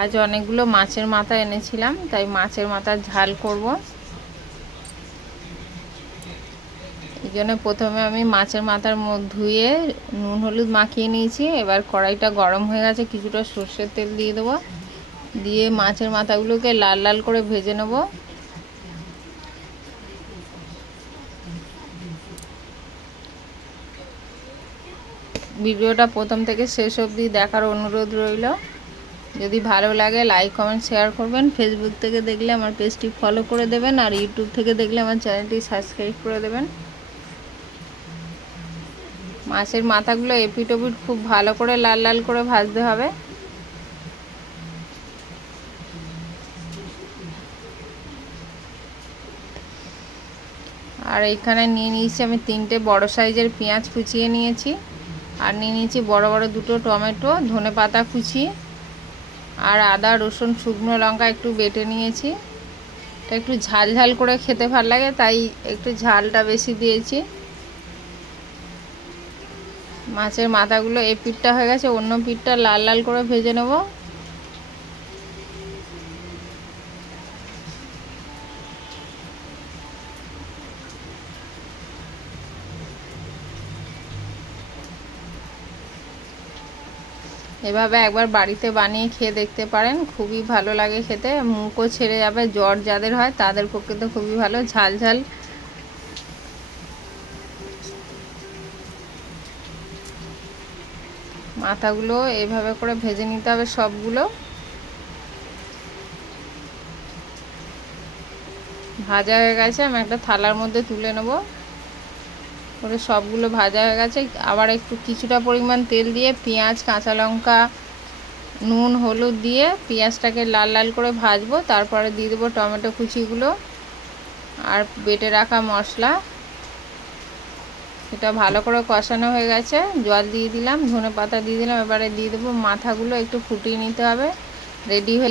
আজ অনেকগুলো মাছের মাথা এনেছিলাম, তাই মাছের মাথার ঝাল করব। এই জন্য প্রথমে আমি মাছের মাথার ধুয়ে নুন হলুদ মাখিয়ে নিয়েছি। এবার কড়াইটা গরম হয়ে গেছে, কিছুটা সর্ষের তেল দিয়ে দেবো। দিয়ে মাছের মাথাগুলোকে লাল লাল করে ভেজে নেব। ভিডিওটা প্রথম থেকে শেষ অবধি দেখার অনুরোধ রইল। যদি ভালো লাগে লাইক কমেন্ট শেয়ার করবেন। ফেসবুক থেকে দেখলে আমার পেজটি ফলো করে দেবেন, আর ইউটিউব থেকে দেখলে আমার চ্যানেলটি সাবস্ক্রাইব করে দেবেন। মাছের মাথাগুলো এপিট ওপিট খুব ভালো করে লাল লাল করে ভাজতে হবে। আর এখানে নিয়ে নিয়েছি আমি 3টে বড় সাইজের পেঁয়াজ কুচিয়ে নিয়েছি, আর নিয়ে নিয়েছি বড় বড় 2টো টমেটো, ধনেপাতা কুচি, আর আদা রসুন শুকনো লঙ্কা একটু বেটে নিয়েছি। এটা একটু ঝাল ঝাল করে খেতে ভালো লাগে, তাই একটু ঝালটা বেশি দিয়েছি। মাছের মাথাগুলো এই পিঠটা হয়ে গেছে, অন্য পিঠটা লাল লাল করে ভেজে নেব। এভাবে একবার বাড়িতে বানিয়ে খেয়ে দেখতে পারেন, খুবই ভালো লাগে খেতে। মুখও ছেড়ে যাবে, জ্বর যাদের হয় তাদের পক্ষে তো খুবই ভালো। ঝাল ঝাল মাথাগুলো এইভাবে করে ভেজে নিতে হবে সবগুলো। ভাজা হয়ে গেছে, আমি একটা থালার মধ্যে তুলে নেব। করে সবগুলো ভাজা হয়ে গেছে। আবার একটু কিছুটা পরিমাণ তেল দিয়ে পেঁয়াজ কাঁচা লঙ্কা নুন হলুদ দিয়ে পেঁয়াজটাকে লাল লাল করে ভাজবো। তারপরে দিয়ে দেবো টমেটো কুচিগুলো আর বেটে রাখা মশলা। এটা ভালো করে কষানো হয়ে গেছে, জল দিয়ে দিলাম, ধনেপাতা দিয়ে দিলাম। এবারে দিয়ে দেবো মাথাগুলো, একটু ফুটিয়ে নিতে হবে। রেডি হয়ে